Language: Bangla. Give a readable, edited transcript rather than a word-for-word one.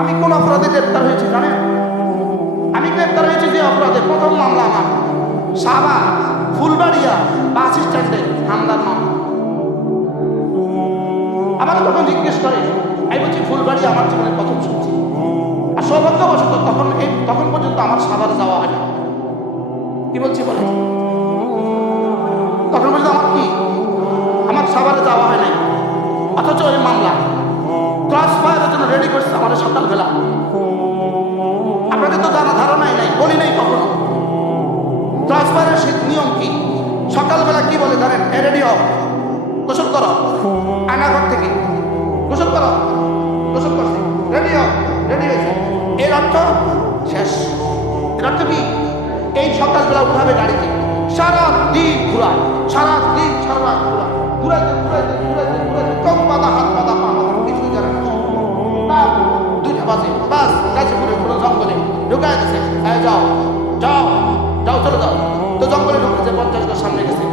আমি কোন অপরাধে গ্রেপ্তার হয়েছি জানেন? আমি গ্রেপ্তার হয়েছি যে অপরাধে, প্রথম মামলা আমার শাহবাগ ফুলবাড়িয়া বাস স্ট্যান্ডে হামলার মামলা। আমার তখন জিজ্ঞেস করে, আমি বলছি ফুলবাড়ি আমার জীবনের প্রথম শুনছি। আর সৌভাগ্যবশত তখন পর্যন্ত আমার সাভারে যাওয়া হয়নি। কি বলছি বলে, তখন পর্যন্ত আমার সাভারে যাওয়া হয় নাই। অথচ ওই মামলা ক্রস ফায়ারের জন্য রেডি করছে আমাদের সকালবেলা। আপনাদের তো জানা ধারণাই নাই, বলি নাই কখনো। ক্রস ফায়ারের নিয়ম কি? সকালবেলা কি বলে জানেন? রেডি হও, গোসল করো, আয়নাঘর থেকে গোসল করো, গোসল করছে, রেডি হও, রেডি হয়েছে। এর অর্থ শেষ। এর অর্থ কি? এই সকালবেলা উঠাবে গাড়িতে, সারা দিন ঘুরায়, সারা দিন সারা রাত ঘুরায়, ঘুরাইতে ঘুরাইতে ঘুরাইতে ঘুরাইতে চোখ বাঁধা, হাত বাঁধা, পা বাঁধা, কিছুই জানে না। 2টা বাজে, বাস গাছপুরের কোনো জঙ্গলে ঢুকায় গেছে। যাও যাও যাও, চলে যাও। তো জঙ্গলে ঢুকেছে, 50 গজ সামনে গেছে,